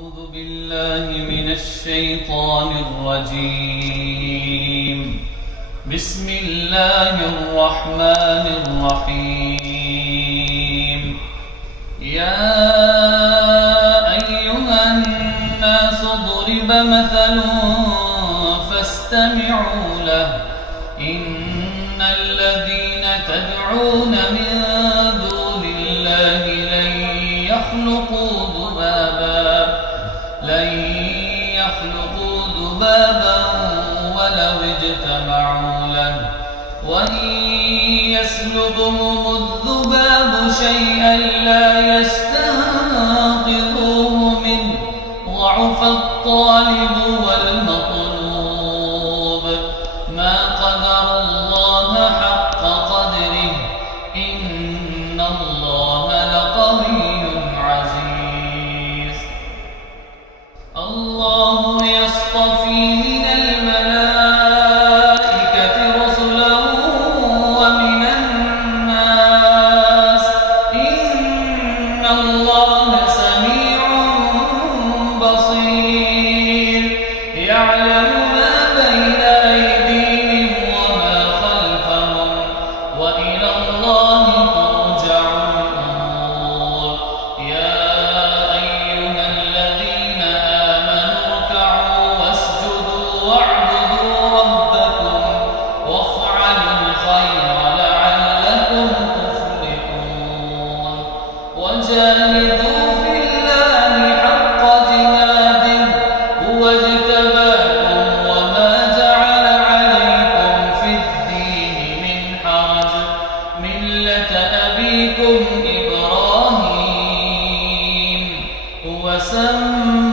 أعوذ بالله من الشيطان الرجيم. بسم الله الرحمن الرحيم. يا أيها الناس ضرب مثل فاستمعوا له. إن الذين تدعون من دون الله لن يخلقوا ذبابا ولو اجتمعوا له، وإن يسلبهم الذباب شيئا لا يستنقذوه منه، ضعف الطالب والمطلوب. ما قدر الله حق قدره، إن الله لقوي عزيز. الله يصطفي من الملائكة رسلا ومن الناس، إن الله سميع بصير. يعلم ما بين أيديهم وما خلفهم، وإلى الله ترجع الأمور. يا أيها الذين آمنوا اركعوا واسجدوا واعبدوا ربكم وافعلوا الخير لعلكم تفلحون. وجاهدوا في الله حق جهاده هو اجتباكم وما جعل عليكم في الدين من حرج، ملة أبيكم إبراهيم هو سماكم